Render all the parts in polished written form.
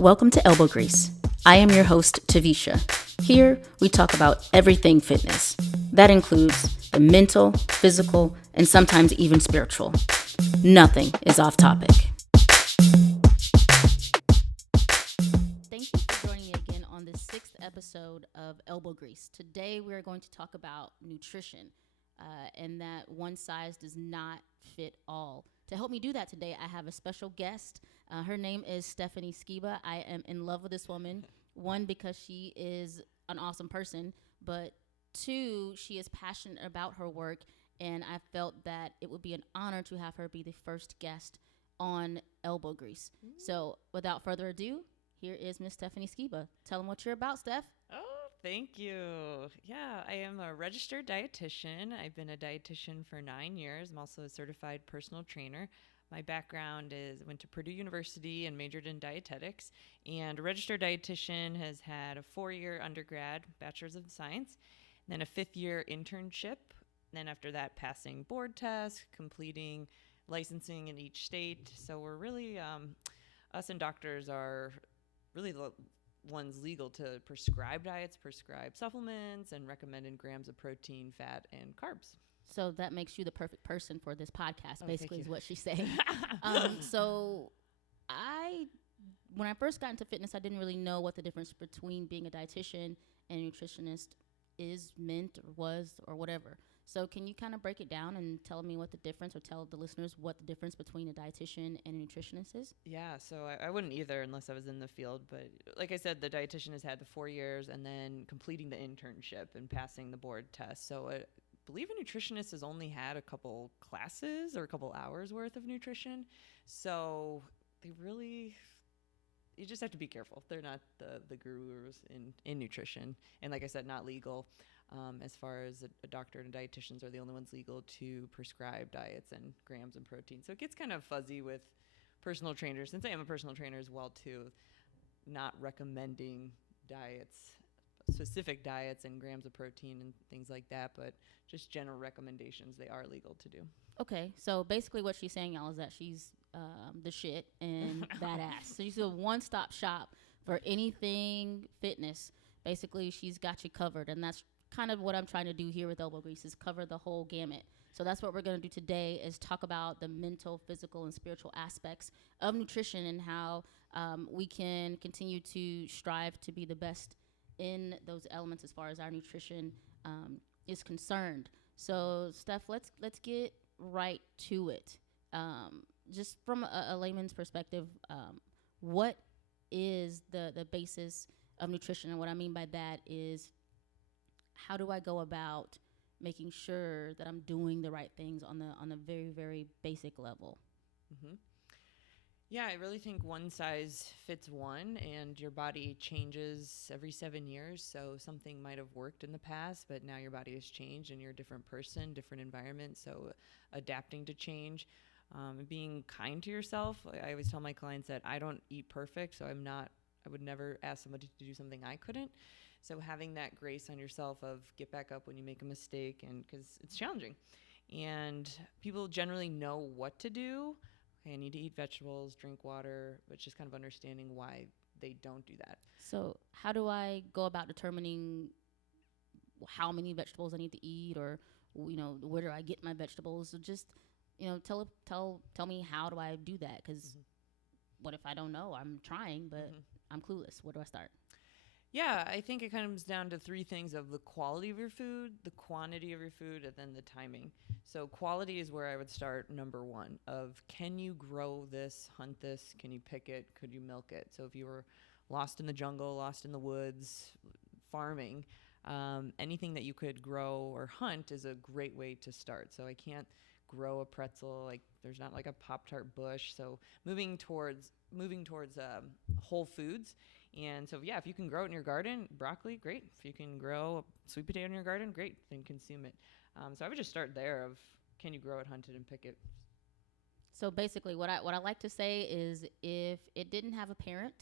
Welcome to Elbowgrease. I am your host, Taversha. Here, we talk about everything fitness. That includes the mental, physical, and sometimes even spiritual. Nothing is off topic. Thank you for joining me again on the 6th episode of Elbowgrease. Today, we are going to talk about nutrition and that one size does not fit all. To help me do that today, I have a special guest. Her name is Stephanie Skeba. I am in love with this woman. One, because she is an awesome person, but two, she is passionate about her work, and I felt that it would be an honor to have her be the first guest on Elbowgrease. So without further ado, here is Miss Stephanie Skeba. Tell them what you're about, Steph. Oh, thank you. Yeah, I am a registered dietitian. I've been a dietitian for 9 years. I'm also a certified personal trainer. My background is went to Purdue University and majored in dietetics. And a registered dietitian has had a 4-year undergrad, bachelor's of science, then a 5th-year internship. Then after that, passing board tests, completing licensing in each state. So we're really, us and doctors are really the ones legal to prescribe diets, prescribe supplements, and recommend in grams of protein, fat, and carbs. So that makes you the perfect person for this podcast, basically, is what she's saying. When I first got into fitness, I didn't really know what the difference between being a dietitian and a nutritionist meant, or was, or whatever. So can you kind of break it down and tell me what the difference, or tell the listeners what the difference between a dietitian and a nutritionist is? Yeah, so I wouldn't either unless I was in the field. But like I said, the dietitian has had the 4 years and then completing the internship and passing the board test. So I believe a nutritionist has only had a couple classes or a couple hours worth of nutrition. So they really, you just have to be careful. They're not the gurus in nutrition. And like I said, not legal. As far as a doctor and dietitians are the only ones legal to prescribe diets and grams and protein. So it gets kind of fuzzy with personal trainers, since I am a personal trainer as well too, not recommending diets, specific diets and grams of protein and things like that, but just general recommendations they are legal to do. Okay, so basically what she's saying, y'all, is that she's the shit and badass. So she's a one-stop shop for anything fitness. Basically, she's got you covered, and that's kind of what I'm trying to do here with Elbowgrease, is cover the whole gamut. So that's what we're going to do today, is talk about the mental, physical, and spiritual aspects of nutrition and how we can continue to strive to be the best in those elements as far as our nutrition is concerned. So Steph, let's get right to it. Just from a layman's perspective, what is the basis of nutrition? And what I mean by that is, how do I go about making sure that I'm doing the right things on the very, very basic level? Mm-hmm. Yeah, I really think one size fits one, and your body changes every 7 years. So something might have worked in the past, but now your body has changed and you're a different person, different environment. So adapting to change, being kind to yourself. I always tell my clients that I don't eat perfect, so I would never ask somebody to do something I couldn't. So having that grace on yourself of get back up when you make a mistake, and because it's challenging. And people generally know what to do. Okay, I need to eat vegetables, drink water, but just kind of understanding why they don't do that. So how do I go about determining how many vegetables I need to eat, or where do I get my vegetables? So just tell me, how do I do that? Because what if I don't know? I'm trying, but I'm clueless. Where do I start? Yeah, I think it comes down to 3 things: of the quality of your food, the quantity of your food, and then the timing. So quality is where I would start, number 1, of can you grow this, hunt this, can you pick it, could you milk it? So if you were lost in the jungle, lost in the woods, farming, anything that you could grow or hunt is a great way to start. So I can't grow a pretzel, like there's not like a Pop-Tart bush. So moving towards whole foods. And so, yeah, if you can grow it in your garden, broccoli, great. If you can grow a sweet potato in your garden, great, then consume it. So I would just start there of, can you grow it, hunt it, and pick it? So basically what I like to say is, if it didn't have a parent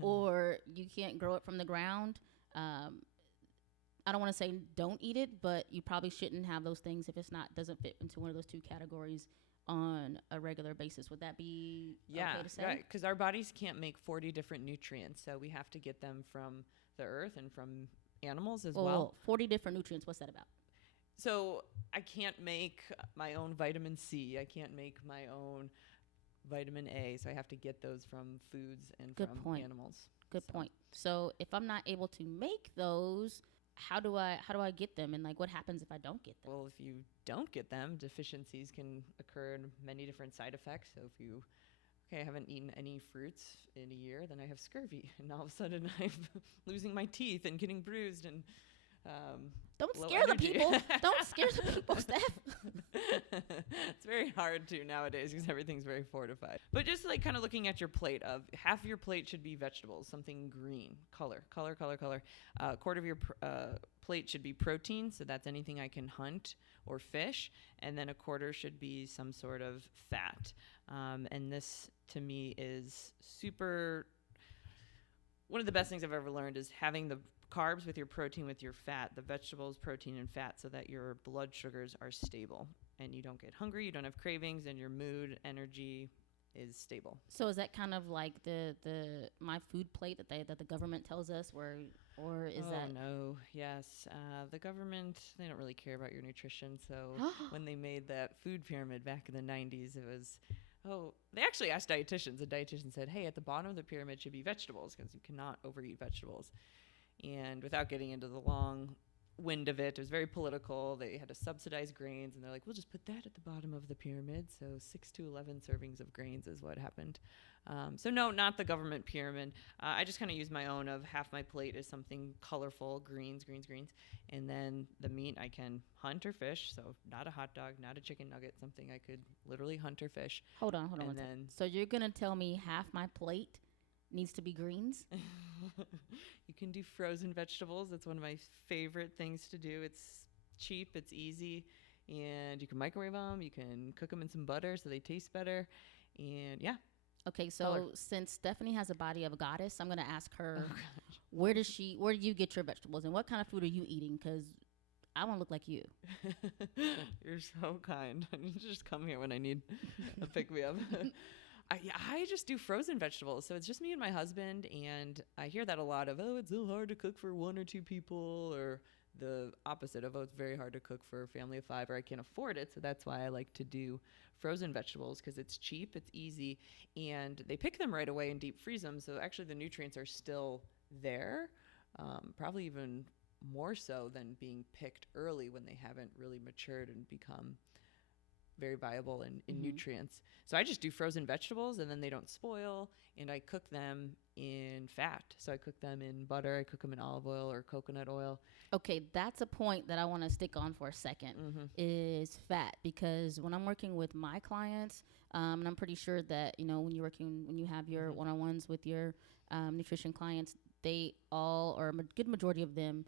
or you can't grow it from the ground, I don't want to say don't eat it, but you probably shouldn't have those things if doesn't fit into one of those 2 categories on a regular basis. Would that be okay to say? Right, because our bodies can't make 40 different nutrients, so we have to get them from the earth and from animals as well. 40 different nutrients. What's that about? So I can't make my own vitamin C. I can't make my own vitamin A, so I have to get those from foods and from animals. Good point. So if I'm not able to make those, how do I get them, and like what happens if I don't get them? Well, if you don't get them, deficiencies can occur in many different side effects. So if you I haven't eaten any fruits in a year, then I have scurvy, and all of a sudden I'm losing my teeth and getting bruised and don't scare the people. Don't scare the people, Steph. It's very hard to nowadays because everything's very fortified. But just like kind of looking at your plate, of half of your plate should be vegetables, something green, color. A quarter of your plate should be protein, so that's anything I can hunt or fish, and then a quarter should be some sort of fat. And this to me is super. One of the best things I've ever learned is having the carbs with your protein, with your fat, the vegetables, protein, and fat, so that your blood sugars are stable and you don't get hungry, you don't have cravings, and your mood, energy is stable. So is that kind of like the my food plate that the government tells us, or is that? No, yes. The government, they don't really care about your nutrition. So when they made that food pyramid back in the 90s, it was, they actually asked dietitians. The dietitian said, hey, at the bottom of the pyramid should be vegetables because you cannot overeat vegetables. And without getting into the long wind of it was very political. They had to subsidize grains, and they're like, we'll just put that at the bottom of the pyramid. So 6 to 11 servings of grains is what happened. So no, not the government pyramid. I just kind of use my own of half my plate is something colorful, greens. And then the meat I can hunt or fish. So not a hot dog, not a chicken nugget, something I could literally hunt or fish. Hold on. So you're going to tell me half my plate needs to be greens? You can do frozen vegetables. That's one of my favorite things to do. It's cheap, it's easy, and you can microwave them. You can cook them in some butter so they taste better. And yeah. Okay, so since Stephanie has a body of a goddess, I'm going to ask her, where do you get your vegetables, and what kind of food are you eating? Because I want to look like you. You're so kind. You just come here when I need a pick-me-up. I just do frozen vegetables. So it's just me and my husband, and I hear that a lot of, it's so hard to cook for 1 or 2 people, or the opposite of, it's very hard to cook for a family of 5, or I can't afford it. So that's why I like to do frozen vegetables, because it's cheap, it's easy, and they pick them right away and deep freeze them. So actually the nutrients are still there, probably even more so than being picked early when they haven't really matured and become very viable in nutrients. So I just do frozen vegetables, and then they don't spoil, and I cook them in fat. So I cook them in butter, I cook them in olive oil or coconut oil. Okay, that's a point that I want to stick on for a second, is fat, because when I'm working with my clients, and I'm pretty sure that, when you have your one-on-ones with your nutrition clients, they all, or a good majority of them,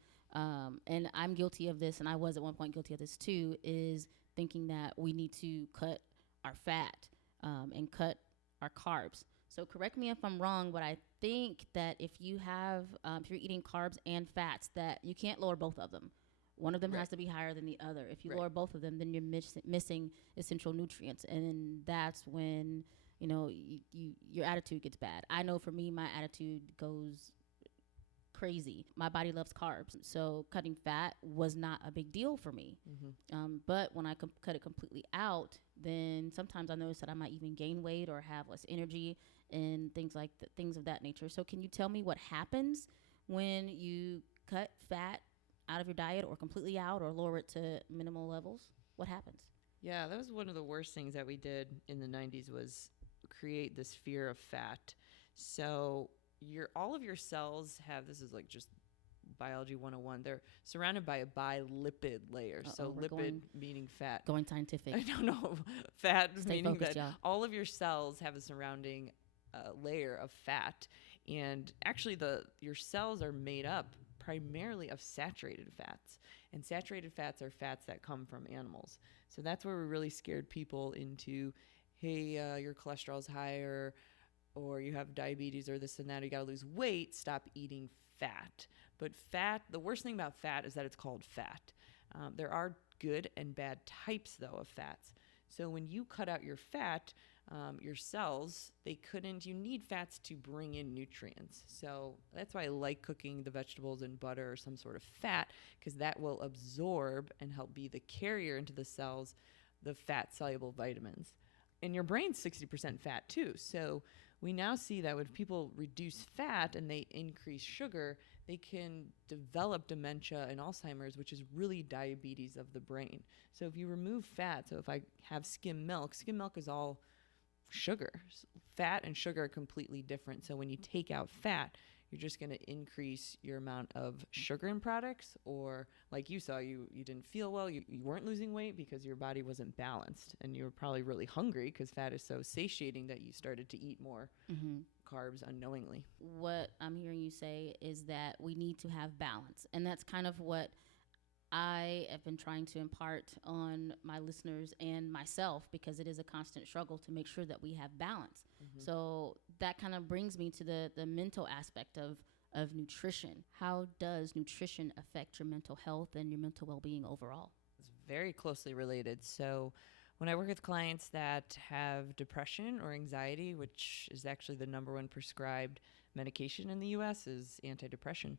and I'm guilty of this, and I was at one point guilty of this too, is thinking that we need to cut our fat and cut our carbs. So correct me if I'm wrong, but I think that if you're eating carbs and fats, that you can't lower both of them. One of them has to be higher than the other. If you lower both of them, then you're missing essential nutrients, and that's when your attitude gets bad. I know for me, my attitude goes crazy. My body loves carbs, so cutting fat was not a big deal for me. But when I cut it completely out, then sometimes I notice that I might even gain weight or have less energy and things of that nature. So can you tell me what happens when you cut fat out of your diet, or completely out, or lower it to minimal levels? What happens? Yeah, that was one of the worst things that we did in the 90s, was create this fear of fat. So all of your cells have, this is like just biology 101, they're surrounded by a bilipid layer. So lipid meaning fat. Going scientific. I don't know. Fat meaning focused, that all of your cells have a surrounding layer of fat. And actually your cells are made up primarily of saturated fats. And saturated fats are fats that come from animals. So that's where we really scared people into, hey, your cholesterol's higher, or you have diabetes, or this and that, you got to lose weight, stop eating fat. But fat, the worst thing about fat is that it's called fat. There are good and bad types, though, of fats. So when you cut out your fat, your cells, you need fats to bring in nutrients. So that's why I like cooking the vegetables in butter or some sort of fat, because that will absorb and help be the carrier into the cells, the fat soluble vitamins. And your brain's 60% fat too. So we now see that when people reduce fat and they increase sugar, they can develop dementia and Alzheimer's, which is really diabetes of the brain. So if you remove fat, so if I have skim milk is all sugar. Fat and sugar are completely different. So when you take out fat, you're just going to increase your amount of sugar in products, or like you saw, you didn't feel well, you weren't losing weight because your body wasn't balanced, and you were probably really hungry because fat is so satiating that you started to eat more carbs unknowingly. What I'm hearing you say is that we need to have balance, and that's kind of what I have been trying to impart on my listeners and myself, because it is a constant struggle to make sure that we have balance. So that kind of brings me to the mental aspect of nutrition. How does nutrition affect your mental health and your mental well-being overall? It's very closely related. So when I work with clients that have depression or anxiety, which is actually the number one prescribed medication in the US, is antidepressant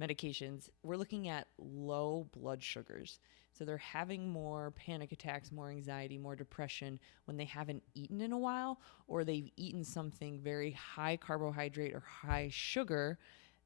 medications, we're looking at low blood sugars. So they're having more panic attacks, more anxiety, more depression when they haven't eaten in a while, or they've eaten something very high carbohydrate or high sugar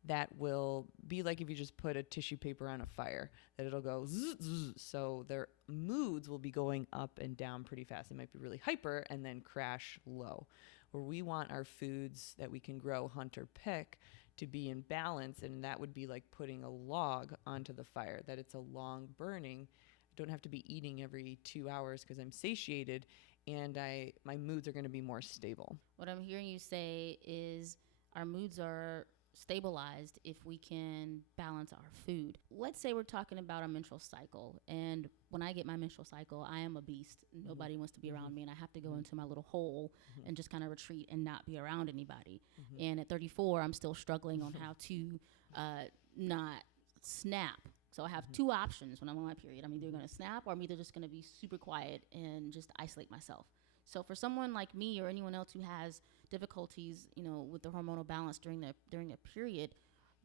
that will be like if you just put a tissue paper on a fire, that it'll go zzz, zzz. So their moods will be going up and down pretty fast. They might be really hyper and then crash low. Where we want our foods that we can grow, hunt, or pick to be in balance, and that would be like putting a log onto the fire, that it's a long burning. I don't have to be eating every 2 hours because I'm satiated, and my moods are going to be more stable. What I'm hearing you say is our moods are stabilized if we can balance our food. Let's say we're talking about a menstrual cycle, and when I get my menstrual cycle, I am a beast. Nobody wants to be around me, and I have to go into my little hole and just kind of retreat and not be around anybody. And at 34, I'm still struggling on how to not snap. So I have two options when I'm on my period. I'm either going to snap, or I'm either just going to be super quiet and just isolate myself. So for someone like me or anyone else who has difficulties, with the hormonal balance during the period,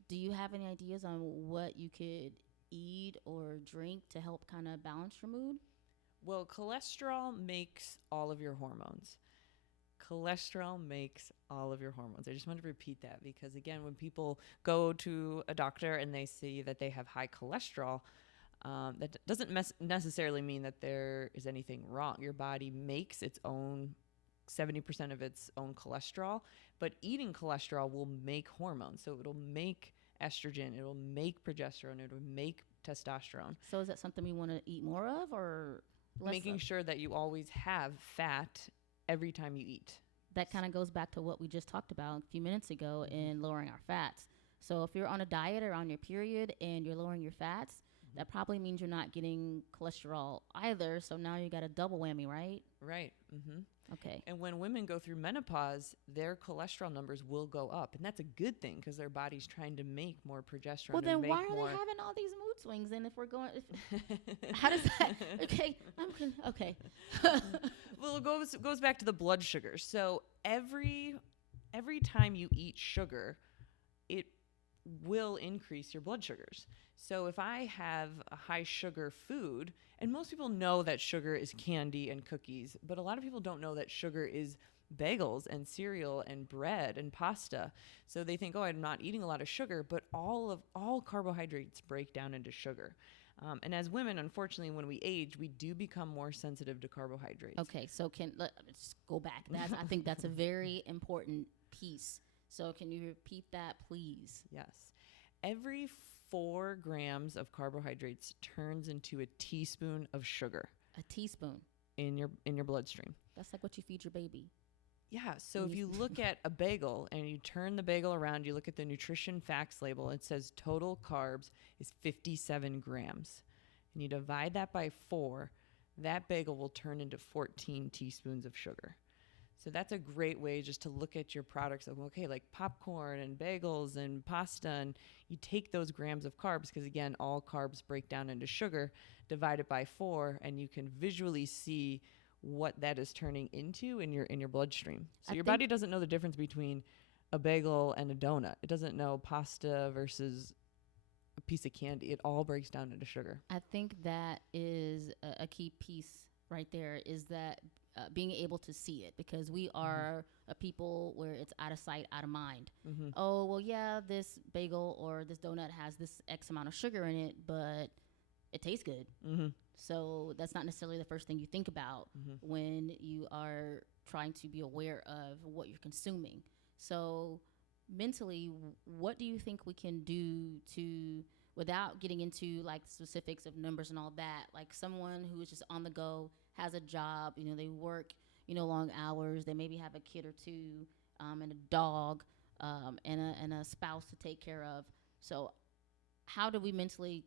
do you have any ideas on what you could eat or drink to help kind of balance your mood? Well, cholesterol makes all of your hormones. Cholesterol makes all of your hormones. I just want to repeat that because, again, when people go to a doctor and they see that they have high cholesterol, that doesn't necessarily mean that there is anything wrong. Your body makes its own 70% of its own cholesterol, but eating cholesterol will make hormones. So it'll make estrogen, it'll make progesterone, it'll make testosterone. So is that something we want to eat more of, or less making of? Sure that you always have fat every time you eat. That kind of goes back to what we just talked about a few minutes ago in lowering our fats. So if you're on a diet or on your period and you're lowering your fats, that probably means you're not getting cholesterol either. So now you got a double whammy, right? Right. Okay. And when women go through menopause, their cholesterol numbers will go up. And that's a good thing because their body's trying to make more progesterone. Well, then why are they having all these mood swings? And if we're going, how does that, okay. Well, it goes back to the blood sugar. So every time you eat sugar, it will increase your blood sugars. So if I have a high sugar food, and most people know that sugar is candy and cookies, but a lot of people don't know that sugar is bagels and cereal and bread and pasta. So they think, I'm not eating a lot of sugar, but all carbohydrates break down into sugar. And as women, unfortunately, when we age, we do become more sensitive to carbohydrates. Okay, so let's go back. I think that's a very important piece. So can you repeat that, please? Yes. Every 4 grams of carbohydrates turns into a teaspoon of sugar. A teaspoon? In your bloodstream. That's like what you feed your baby. Yeah, so if you look at a bagel and you turn the bagel around, you look at the nutrition facts label, it says total carbs is 57 grams. And you divide that by 4, that bagel will turn into 14 teaspoons of sugar. So that's a great way just to look at your products of, okay, like popcorn and bagels and pasta, and you take those grams of carbs, because again, all carbs break down into sugar, divide it by 4, and you can visually see what that is turning into in your bloodstream. So I your think- body doesn't know the difference between a bagel and a donut. It doesn't know pasta versus a piece of candy. It all breaks down into sugar. I think that is a key piece right there, is that being able to see it, because we are a people where it's out of sight, out of mind. Oh, well, yeah, this bagel or this donut has this X amount of sugar in it, but it tastes good. So that's not necessarily the first thing you think about when you are trying to be aware of what you're consuming. So mentally, what do you think we can do to, without getting into like specifics of numbers and all that, like someone who is just on the go, has a job, you know, they work, you know, long hours, they maybe have a kid or two, and a dog, and a spouse to take care of. So how do we mentally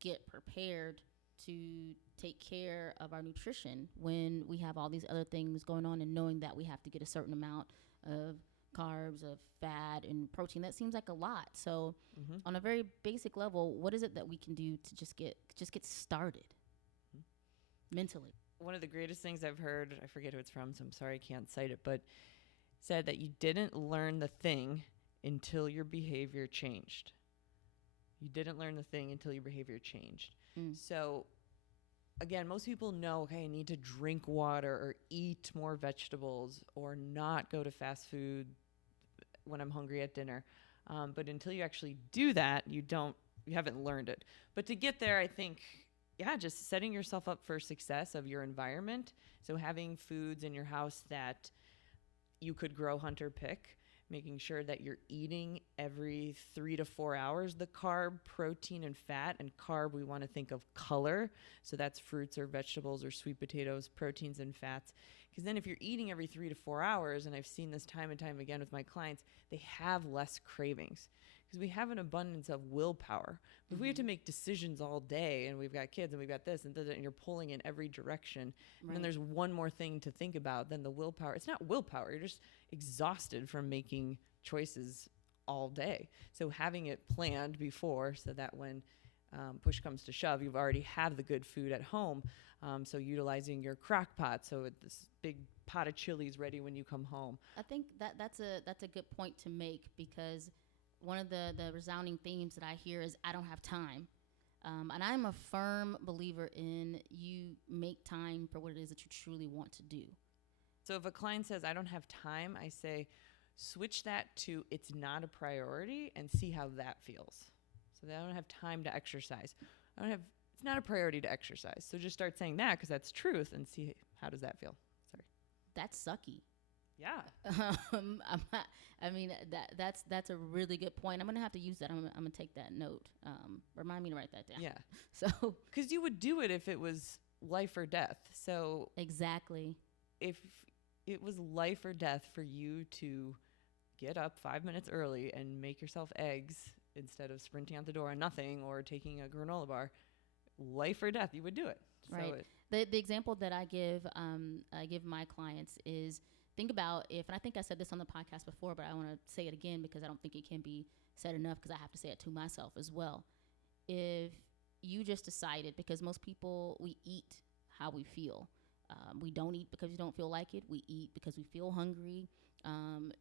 get prepared to take care of our nutrition when we have all these other things going on, and knowing that we have to get a certain amount of carbs, of fat, and protein? That seems like a lot. So on a very basic level, what is it that we can do to just get started mentally? One of the greatest things I've heard, I forget who it's from, so I'm sorry I can't cite it, but said that you didn't learn the thing until your behavior changed. You didn't learn the thing until your behavior changed. So again, most people know, okay, I need to drink water or eat more vegetables or not go to fast food when I'm hungry at dinner. But until you actually do that, you haven't learned it. But to get there, I think, just setting yourself up for success of your environment. So having foods in your house that you could grow, hunt, or pick, making sure that you're eating every 3 to 4 hours the carb, protein, and fat. And carb, we want to think of color. So that's fruits or vegetables or sweet potatoes, proteins and fats. Because then if you're eating every 3 to 4 hours, and I've seen this time and time again with my clients, they have less cravings. Because we have an abundance of willpower. But if we have to make decisions all day, and we've got kids and we've got this and that, and you're pulling in every direction, and then there's one more thing to think about, then the willpower, it's not willpower, you're just exhausted from making choices all day. So having it planned before, so that when push comes to shove, you've already have the good food at home. So utilizing your crock pot, so this big pot of chilies ready when you come home. I think that's a good point to make, because one of the resounding themes that I hear is I don't have time. And I'm a firm believer in, you make time for what it is that you truly want to do. So if a client says, I don't have time, I say, switch that to it's not a priority and see how that feels. So that I don't have time to exercise. It's not a priority to exercise. So just start saying that, because that's truth, and see how does that feel. Sorry. That's sucky. Yeah. I mean, that's a really good point. I'm going to have to use that. I'm going to take that note. Remind me to write that down. Yeah. So, because you would do it if it was life or death. So exactly. If it was life or death for you to get up 5 minutes early and make yourself eggs instead of sprinting out the door on nothing or taking a granola bar, life or death, you would do it. Right. So the example that I give my clients is, think about if, and I think I said this on the podcast before, but I want to say it again because I don't think it can be said enough, because I have to say it to myself as well. If you just decided, because most people, we eat how we feel. We don't eat because we don't feel like it. We eat because we feel hungry.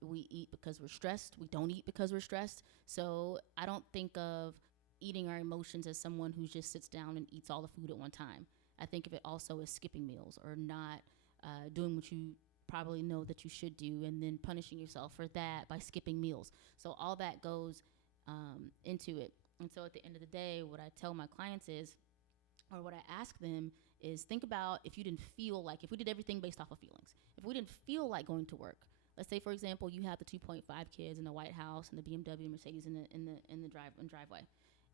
We eat because we're stressed. We don't eat because we're stressed. So I don't think of eating our emotions as someone who just sits down and eats all the food at one time. I think of it also as skipping meals, or not doing what you probably know that you should do, and then punishing yourself for that by skipping meals. So all that goes into it. And so at the end of the day, what I tell my clients is, or what I ask them is, think about if you didn't feel like, if we did everything based off of feelings, if we didn't feel like going to work. Let's say, for example, you have the 2.5 kids in the White House and the BMW and Mercedes in the driveway.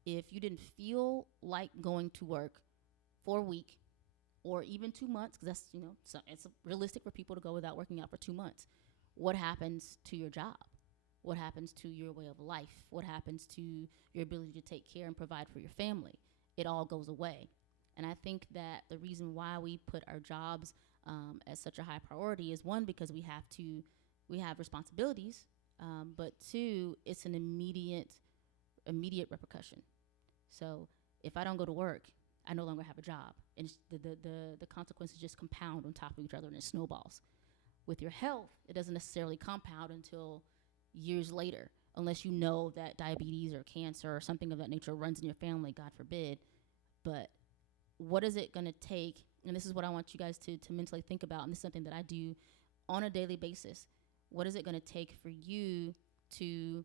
If you didn't feel like going to work for a week, or even 2 months, because that's, so it's realistic for people to go without working out for 2 months. What happens to your job? What happens to your way of life? What happens to your ability to take care and provide for your family? It all goes away. And I think that the reason why we put our jobs as such a high priority is, one, because we have responsibilities, but two, it's an immediate repercussion. So if I don't go to work, I no longer have a job. and the consequences just compound on top of each other and it snowballs. With your health, it doesn't necessarily compound until years later, unless you know that diabetes or cancer or something of that nature runs in your family, God forbid. But what is it going to take? And this is what I want you guys to mentally think about. And this is something that I do on a daily basis. What is it going to take for you to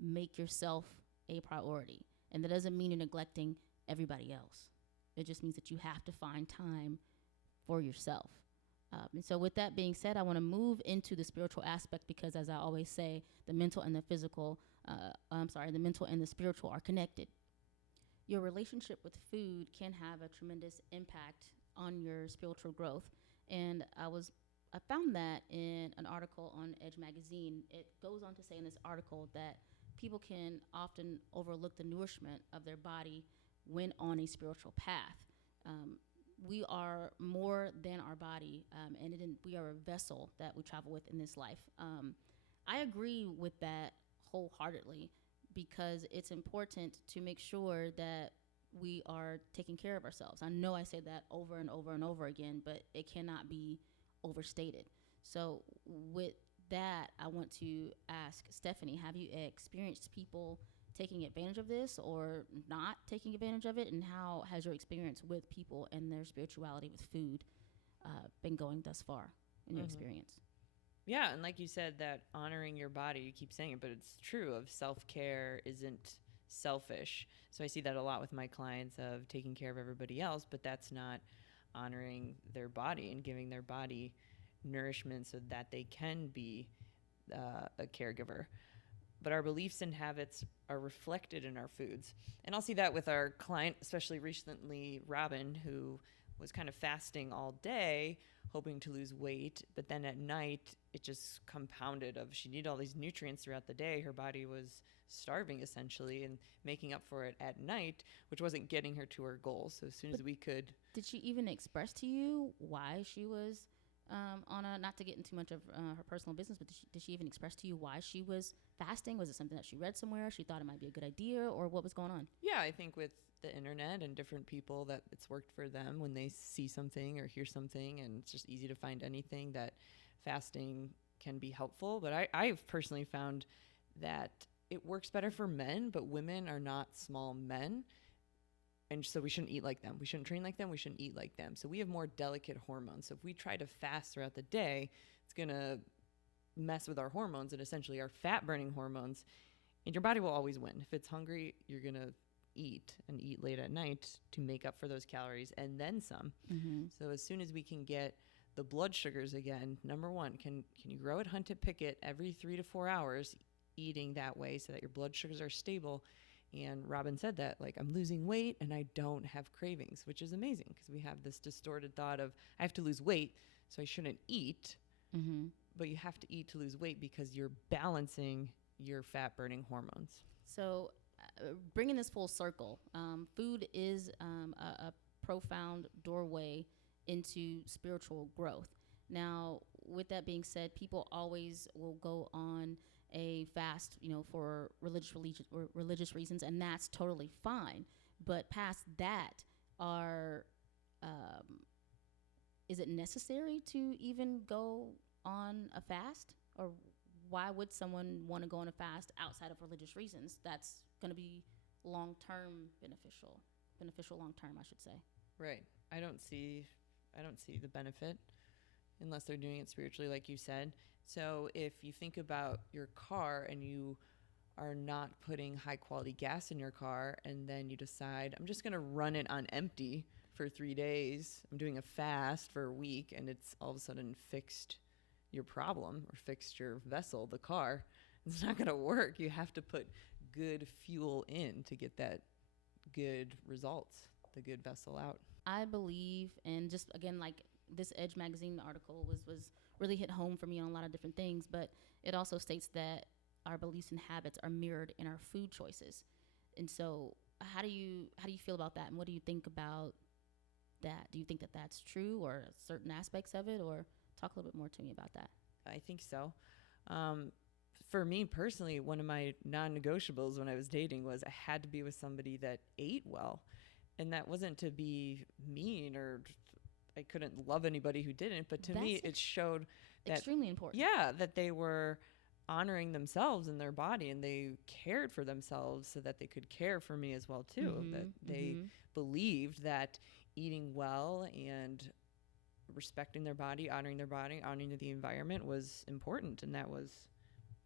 make yourself a priority? And that doesn't mean you're neglecting everybody else. It just means that you have to find time for yourself. And so with that being said, I want to move into the spiritual aspect because, as I always say, the mental and the physical, the mental and the spiritual are connected. Your relationship with food can have a tremendous impact on your spiritual growth. And I found that in an article on Edge magazine. It goes on to say in this article that people can often overlook the nourishment of their body when on a spiritual path. We are more than our body, and we are a vessel that we travel with in this life. I agree with that wholeheartedly because it's important to make sure that we are taking care of ourselves. I know I say that over and over and over again, but it cannot be overstated. So with that, I want to ask Stephanie, have you experienced people taking advantage of this or not taking advantage of it, and how has your experience with people and their spirituality with food been going thus far in your experience? Yeah, and like you said, that honoring your body, you keep saying it, but it's true of self-care isn't selfish. So I see that a lot with my clients of taking care of everybody else, but that's not honoring their body and giving their body nourishment so that they can be a caregiver. But our beliefs and habits are reflected in our foods. And I'll see that with our client, especially recently, Robin, who was kind of fasting all day, hoping to lose weight. But then at night, it just compounded of she needed all these nutrients throughout the day. Her body was starving, essentially, and making up for it at night, which wasn't getting her to her goals. So as soon as we could... Did she even express to you why she was not to get into much of her personal business, but did she even express to you why she was fasting? Was it something that she read somewhere? She thought it might be a good idea, or what was going on? Yeah, I think with the internet and different people that it's worked for them when they see something or hear something, and it's just easy to find anything that fasting can be helpful. But I've personally found that it works better for men, but women are not small men. And so we shouldn't eat like them. We shouldn't train like them. We shouldn't eat like them. So we have more delicate hormones. So if we try to fast throughout the day, it's going to mess with our hormones and essentially our fat-burning hormones. And your body will always win. If it's hungry, you're going to eat and eat late at night to make up for those calories and then some. Mm-hmm. So as soon as we can get the blood sugars again, number one, can you grow it, hunt it, pick it every 3 to 4 hours, eating that way so that your blood sugars are stable. And Robin said that, like, I'm losing weight and I don't have cravings, which is amazing because we have this distorted thought of I have to lose weight, so I shouldn't eat. Mm-hmm. But you have to eat to lose weight because you're balancing your fat-burning hormones. So bringing this full circle, food is a profound doorway into spiritual growth. Now, with that being said, people always will go on a fast, for religious reasons, and that's totally fine. But past that, is it necessary to even go on a fast, or why would someone want to go on a fast outside of religious reasons? That's going to be long-term beneficial long-term, I should say. Right. I don't see the benefit unless they're doing it spiritually, like you said. So if you think about your car and you are not putting high quality gas in your car, and then you decide, I'm just going to run it on empty for 3 days, I'm doing a fast for a week, and it's all of a sudden fixed your problem or fixed your vessel, the car, it's not going to work. You have to put good fuel in to get that good results, the good vessel out. I believe, and just again, like this Edge magazine article was really hit home for me on a lot of different things, but it also states that our beliefs and habits are mirrored in our food choices. And so how do you feel about that, and what do you think about that? Do you think that that's true, or certain aspects of it, or talk a little bit more to me about that? I think so. For me personally, one of my non-negotiables when I was dating was I had to be with somebody that ate well. And that wasn't to be mean or I couldn't love anybody who didn't, but to me, it showed that extremely important. Yeah, that they were honoring themselves and their body, and they cared for themselves so that they could care for me as well too. That they believed that eating well and respecting their body, honoring the environment was important, and that was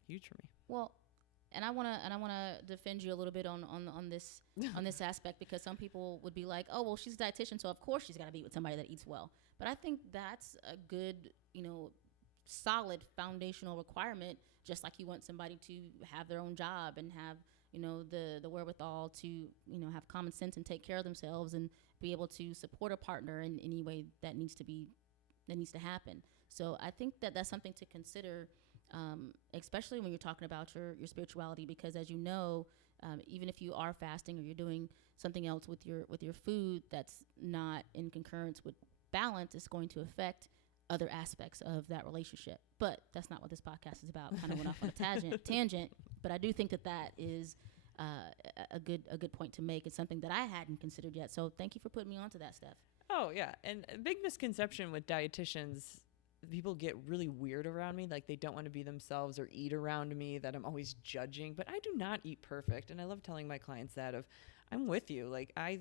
huge for me. Well, and I want to defend you a little bit on this on this aspect, because some people would be like, oh, well, she's a dietitian, so of course she's got to be with somebody that eats well. But I think that's a good, solid foundational requirement, just like you want somebody to have their own job and have, the wherewithal to, have common sense and take care of themselves and be able to support a partner in any way that needs to happen. So I think that that's something to consider, especially when you're talking about your spirituality, because as you know, even if you are fasting or you're doing something else with your food that's not in concurrence with balance, it's going to affect other aspects of that relationship. But that's not what this podcast is about. Kind of went off on a tangent, but I do think that is a good point to make. It's something that I hadn't considered yet. So thank you for putting me onto that, Steph. Oh yeah, and a big misconception with dietitians, people get really weird around me, like they don't want to be themselves or eat around me, that I'm always judging. But I do not eat perfect, and I love telling my clients that I'm with you. Like I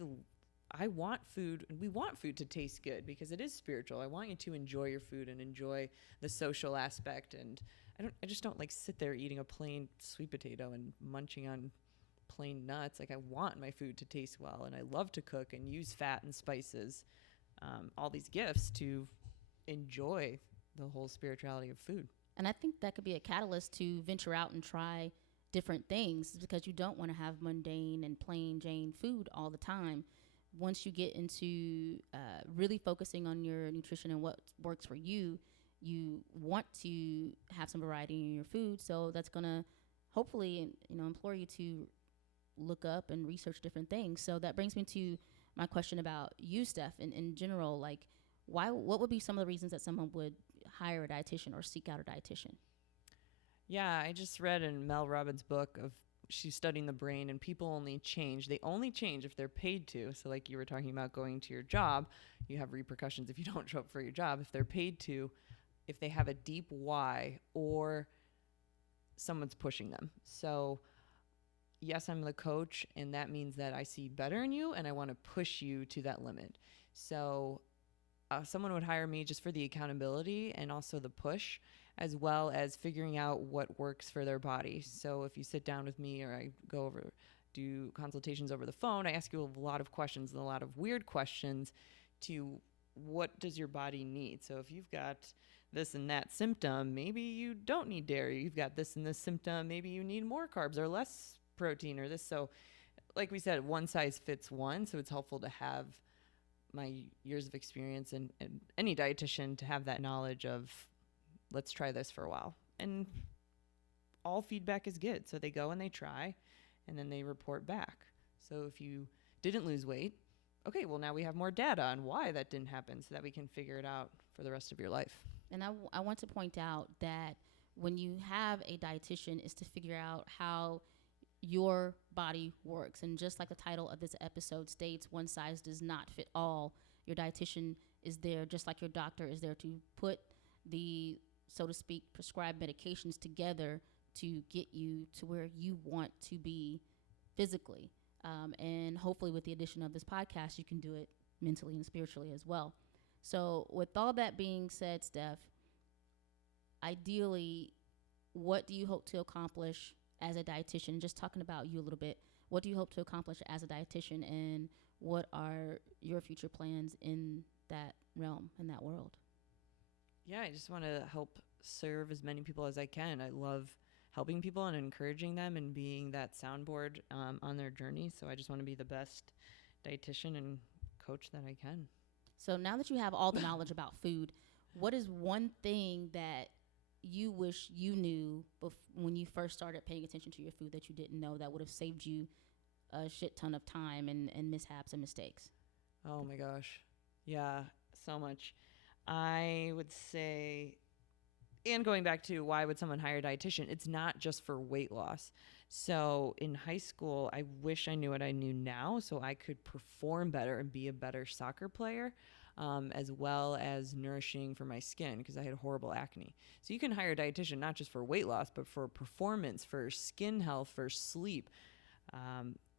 want food, and we want food to taste good because it is spiritual. I want you to enjoy your food and enjoy the social aspect, and I just don't like sit there eating a plain sweet potato and munching on plain nuts. Like I want my food to taste well, and I love to cook and use fat and spices, all these gifts to enjoy the whole spirituality of food. And I think that could be a catalyst to venture out and try different things, because you don't want to have mundane and plain Jane food all the time. Once you get into really focusing on your nutrition and what works for you, you want to have some variety in your food. So that's going to hopefully, implore you to look up and research different things. So that brings me to my question about you, Steph, in general. Like, what would be some of the reasons that someone would hire a dietitian or seek out a dietitian? Yeah, I just read in Mel Robbins' book she's studying the brain, and people only change. They only change if they're paid to. So like you were talking about going to your job, you have repercussions if you don't show up for your job. If they're paid to, if they have a deep why or someone's pushing them. So yes, I'm the coach, and that means that I see better in you and I want to push you to that limit. So someone would hire me just for the accountability and also the push, as well as figuring out what works for their body. So if you sit down with me, or I do consultations over the phone, I ask you a lot of questions, and a lot of weird questions to what does your body need? So if you've got this and that symptom, maybe you don't need dairy. You've got this and this symptom, maybe you need more carbs or less protein or this. So like we said, one size fits one. So it's helpful to have my years of experience and any dietitian to have that knowledge of, let's try this for a while. And all feedback is good. So they go and they try, and then they report back. So if you didn't lose weight, okay, well, now we have more data on why that didn't happen so that we can figure it out for the rest of your life. And I want to point out that when you have a dietitian, is to figure out how your body works. And just like the title of this episode states, one size does not fit all. Your dietitian is there, just like your doctor is there, to put the, so to speak, prescribed medications together to get you to where you want to be physically. And hopefully with the addition of this podcast, you can do it mentally and spiritually as well. So with all that being said, Steph, ideally, what do you hope to accomplish as a dietitian? Just talking about you a little bit, what do you hope to accomplish as a dietitian, and what are your future plans in that realm, in that world? Yeah, I just want to help serve as many people as I can. I love helping people and encouraging them and being that soundboard on their journey. So I just want to be the best dietitian and coach that I can. So now that you have all the knowledge about food, what is one thing that you wish you knew when you first started paying attention to your food that you didn't know, that would have saved you a shit ton of time and mishaps and mistakes? Oh my gosh. Yeah, so much. I would say, and going back to why would someone hire a dietitian, it's not just for weight loss. So in high school, I wish I knew what I knew now so I could perform better and be a better soccer player, as well as nourishing for my skin because I had horrible acne. So you can hire a dietitian not just for weight loss, but for performance, for skin health, for sleep.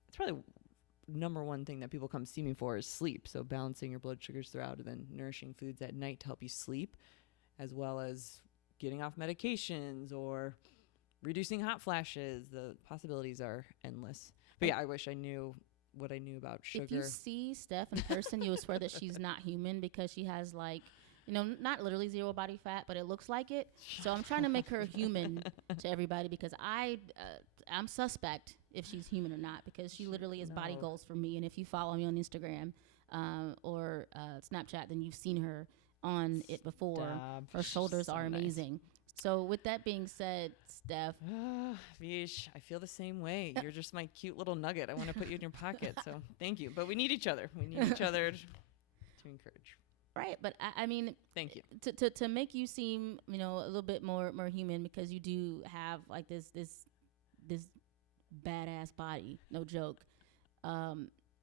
It's probably number one thing that people come see me for is sleep. So balancing your blood sugars throughout and then nourishing foods at night to help you sleep, as well as getting off medications or reducing hot flashes. The possibilities are endless. But yeah, I wish I knew what I knew about sugar. If you see Steph in person, you would swear that she's not human because she has like, you know, not literally zero body fat, but it looks like it. So I'm trying to make her human to everybody because I'm suspect if she's human or not because she literally is body goals for me. And if you follow me on Instagram or Snapchat, then you've seen her on it before. Her shoulders are amazing. So with that being said, Steph. Vish, I feel the same way. You're just my cute little nugget. I want to put you in your pocket. So thank you. But we need each other. We need each other to encourage. Right. But I mean, thank you. To make you seem, you know, a little bit more human because you do have like this badass body. No joke.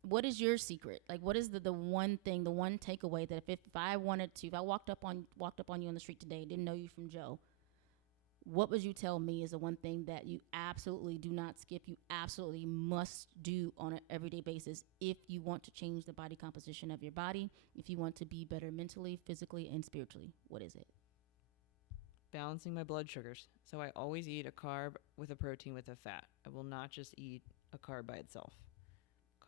What is your secret? Like, what is the one thing, the one takeaway that if I wanted to, if I walked up on you on the street today, didn't know you from Joe, what would you tell me is the one thing that you absolutely do not skip, you absolutely must do on an everyday basis if you want to change the body composition of your body, if you want to be better mentally, physically, and spiritually? What is it? Balancing my blood sugars. So I always eat a carb with a protein with a fat. I will not just eat a carb by itself.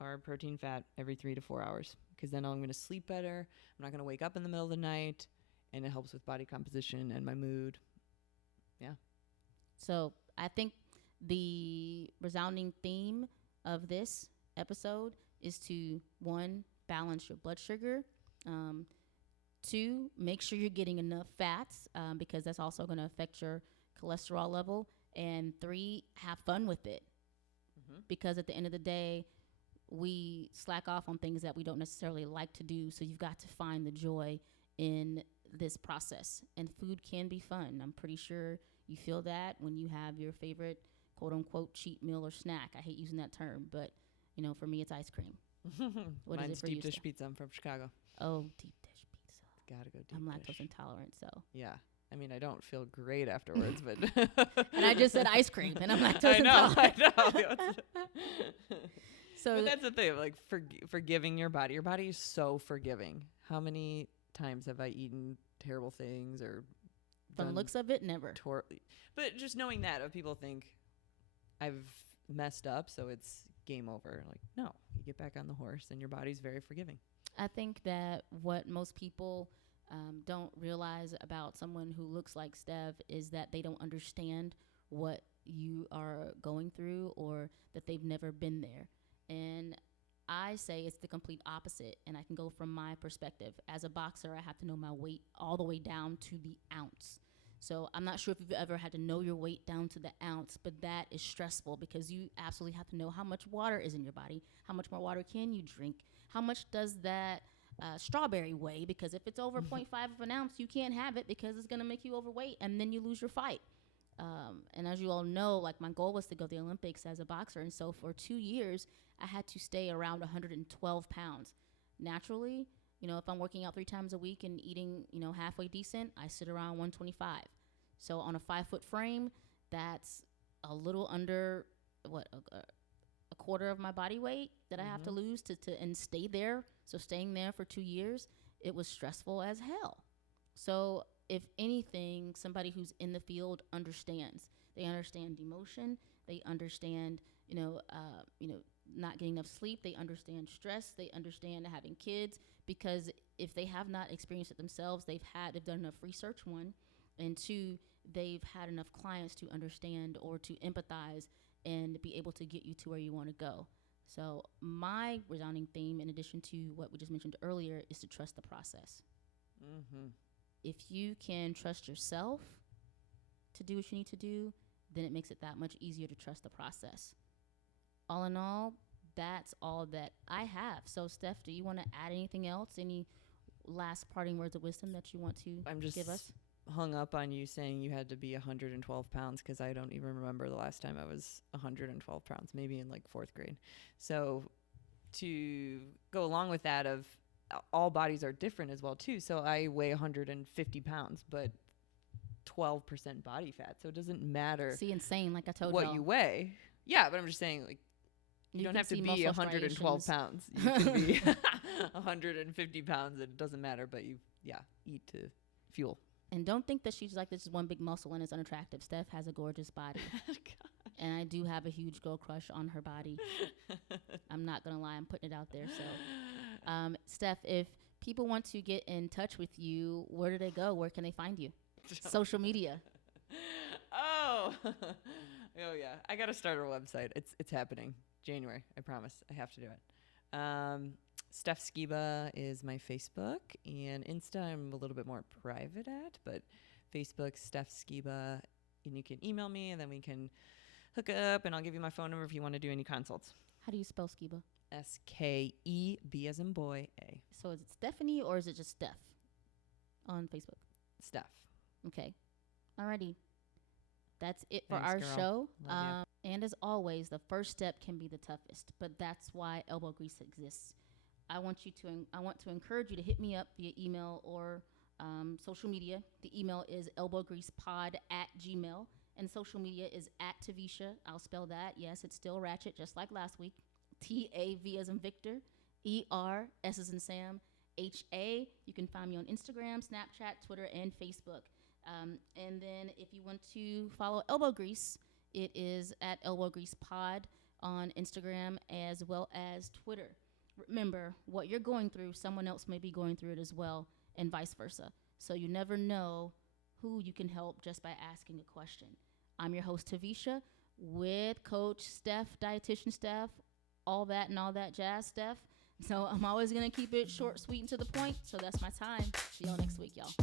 Carb, protein, fat every 3 to 4 hours because then I'm going to sleep better. I'm not going to wake up in the middle of the night, and it helps with body composition and my mood. Yeah. So I think the resounding theme of this episode is to, 1, balance your blood sugar. 2, make sure you're getting enough fats because that's also going to affect your cholesterol level. And 3, have fun with it because at the end of the day, we slack off on things that we don't necessarily like to do. So you've got to find the joy in this process. And food can be fun. I'm pretty sure you feel that when you have your favorite quote unquote cheat meal or snack. I hate using that term, but you know, for me, it's ice cream. What Mine's is it for deep dish pizza. I'm from Chicago. Oh, deep dish pizza. Gotta go deep I'm dish. lactose intolerant, so. Yeah. I mean, I don't feel great afterwards, but. And I just said ice cream, and I'm lactose intolerant. I know. So but that's the thing, like forgiving your body. Your body is so forgiving. How many times have I eaten terrible things or from looks of it, never. But just knowing that, people think I've messed up, so it's game over. Like, no, you get back on the horse, and your body's very forgiving. I think that what most people don't realize about someone who looks like Steph is that they don't understand what you are going through or that they've never been there. And I say it's the complete opposite, and I can go from my perspective. As a boxer, I have to know my weight all the way down to the ounce. So I'm not sure if you've ever had to know your weight down to the ounce, but that is stressful because you absolutely have to know how much water is in your body, how much more water can you drink, how much does that strawberry weigh, because if it's over 0.5 of an ounce, you can't have it because it's going to make you overweight, and then you lose your fight. And as you all know, like my goal was to go to the Olympics as a boxer. And so for 2 years, I had to stay around 112 pounds. Naturally, you know, if I'm working out 3 times a week and eating, you know, halfway decent, I sit around 125. So on a 5-foot frame, that's a little under a quarter of my body weight that I have to lose to and stay there. So staying there for 2 years, it was stressful as hell. So if anything, somebody who's in the field understands. They understand emotion. They understand, not getting enough sleep. They understand stress. They understand having kids, because if they have not experienced it themselves, they've done enough research, 1, and 2, they've had enough clients to understand or to empathize and be able to get you to where you want to go. So my resounding theme, in addition to what we just mentioned earlier, is to trust the process. If you can trust yourself to do what you need to do, then it makes it that much easier to trust the process. All in all, that's all that I have. So, Steph, do you want to add anything else? Any last parting words of wisdom that you want to give us? hung up on you saying you had to be 112 pounds because I don't even remember the last time I was 112 pounds, maybe in like 4th grade. So to go along with that of all bodies are different as well too. So I weigh 150 pounds, but 12% body fat. So it doesn't matter. See, insane, like I told what y'all. you weigh. Yeah, but I'm just saying, like, you don't have to be 112 pounds. You can be 150 pounds. It doesn't matter, but you, eat to fuel. And don't think that she's like this is one big muscle and it's unattractive. Steph has a gorgeous body. And I do have a huge girl crush on her body. I'm not going to lie. I'm putting it out there. So, Steph, if people want to get in touch with you, where do they go? Where can they find you? Social media. Oh, yeah. I got to start a website. It's happening. January. I promise. I have to do it. Steph Skeba is my Facebook, and Insta I'm a little bit more private at, but Facebook, Steph Skeba, and you can email me, and then we can hook up, and I'll give you my phone number if you want to do any consults. How do you spell Skeba? Skeb as in boy, A. So is it Stephanie or is it just Steph on Facebook? Steph. Okay. Alrighty. That's it for Thanks, our girl. show. Love And as always, the first step can be the toughest, but that's why Elbow Grease exists. I want to encourage you to hit me up via email or social media. The email is elbowgreasepod@gmail.com, and social media is @Taversha. I'll spell that. Yes, it's still ratchet, just like last week. TAV as in Victor, ER, S as in Sam, HA. You can find me on Instagram, Snapchat, Twitter, and Facebook. And then if you want to follow Elbow Grease, it is @elbowgreasepod on Instagram as well as Twitter. Remember, what you're going through, someone else may be going through it as well, and vice versa. So you never know who you can help just by asking a question. I'm your host, Taversha, with Coach Steph, Dietitian Steph, all that jazz, Steph. So I'm always going to keep it short, sweet, and to the point. So that's my time. See y'all next week, y'all.